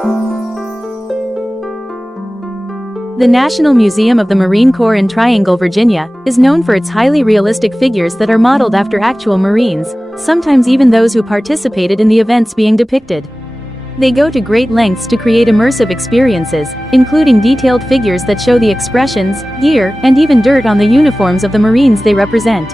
The National Museum of the Marine Corps in Triangle, Virginia, is known for its highly realistic figures that are modeled after actual Marines, sometimes even those who participated in the events being depicted. They go to great lengths to create immersive experiences, including detailed figures that show the expressions, gear, and even dirt on the uniforms of the Marines they represent.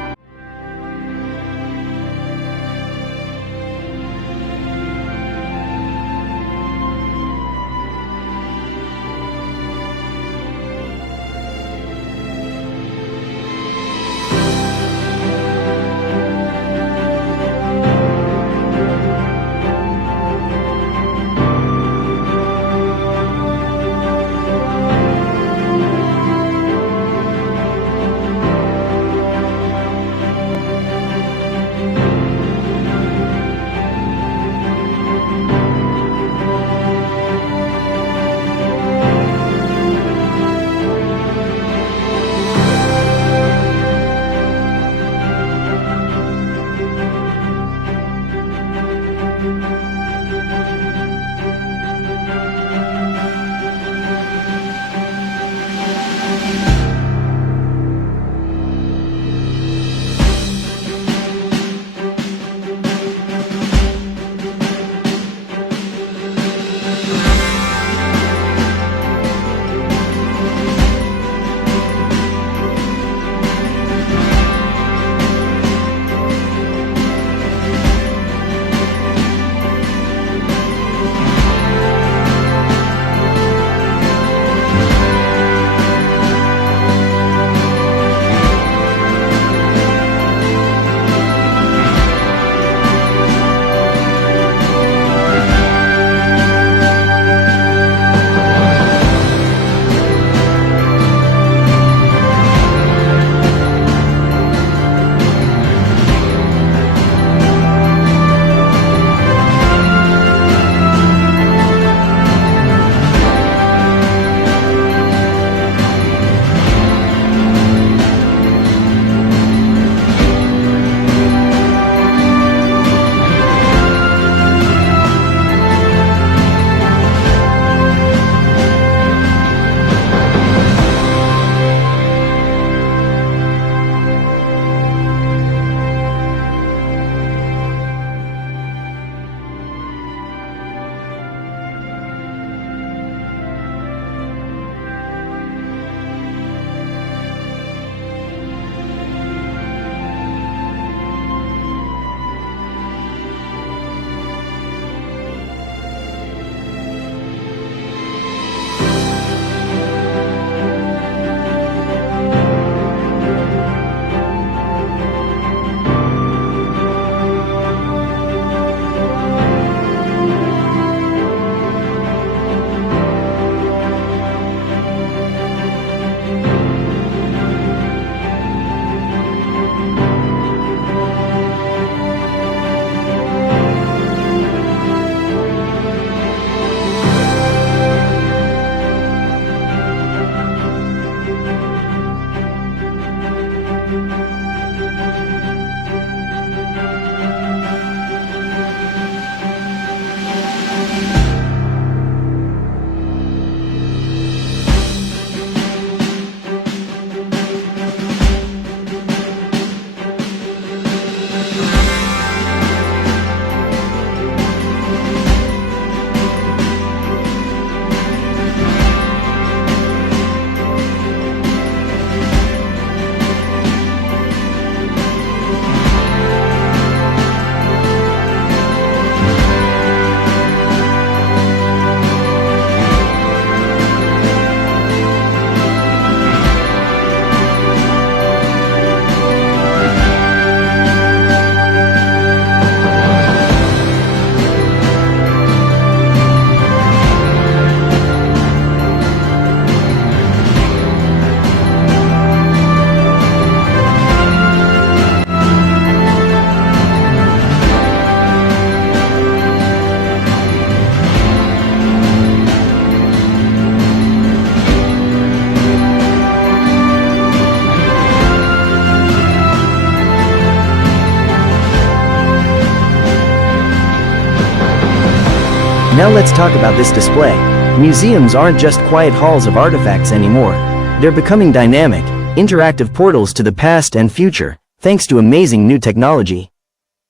Now let's talk about this display. Museums aren't just quiet halls of artifacts anymore. They're becoming dynamic, interactive portals to the past and future, thanks to amazing new technology.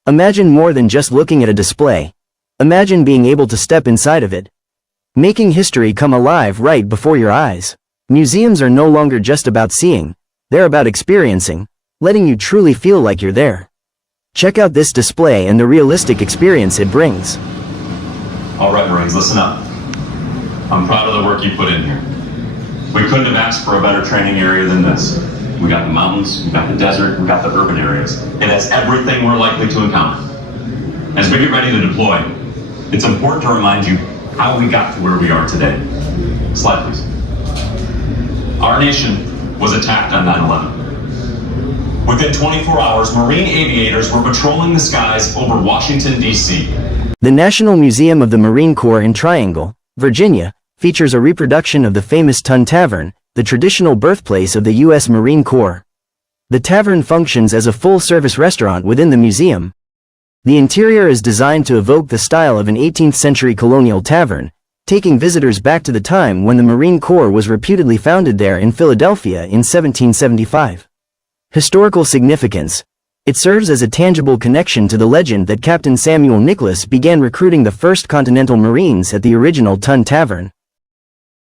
Imagine more than just looking at a display. Imagine being able to step inside of it, making history come alive right before your eyes. Museums are no longer just about seeing, they're about experiencing, letting you truly feel like you're there. Check out this display and the realistic experience it brings. All right, Marines, listen up. I'm proud of the work you put in here. We couldn't have asked for a better training area than this. We got the mountains, we got the desert, we got the urban areas. It has everything we're likely to encounter. As we get ready to deploy, it's important to remind you how we got to where we are today. Slide, please. Our nation was attacked on 9/11. Within 24 hours, Marine aviators were patrolling the skies over Washington, D.C. The National Museum of the Marine Corps in Triangle, Virginia, features a reproduction of the famous Tun Tavern, the traditional birthplace of the U.S. Marine Corps. The tavern functions as a full-service restaurant within the museum. The interior is designed to evoke the style of an 18th-century colonial tavern, taking visitors back to the time when the Marine Corps was reputedly founded there in Philadelphia in 1775. Historical significance. It serves as a tangible connection to the legend that Captain Samuel Nicholas began recruiting the 1st Continental Marines at the original Tun Tavern.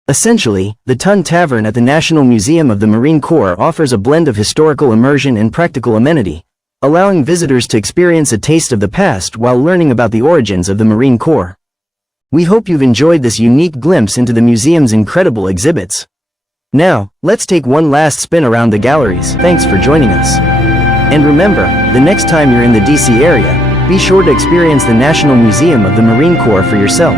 Essentially, the Tun Tavern at the National Museum of the Marine Corps offers a blend of historical immersion and practical amenity, allowing visitors to experience a taste of the past while learning about the origins of the Marine Corps. We hope you've enjoyed this unique glimpse into the museum's incredible exhibits. Now, let's take one last spin around the galleries. Thanks for joining us. And remember, the next time you're in the DC area, be sure to experience the National Museum of the Marine Corps for yourself.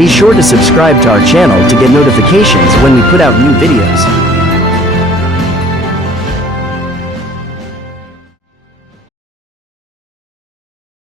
Be sure to subscribe to our channel to get notifications when we put out new videos.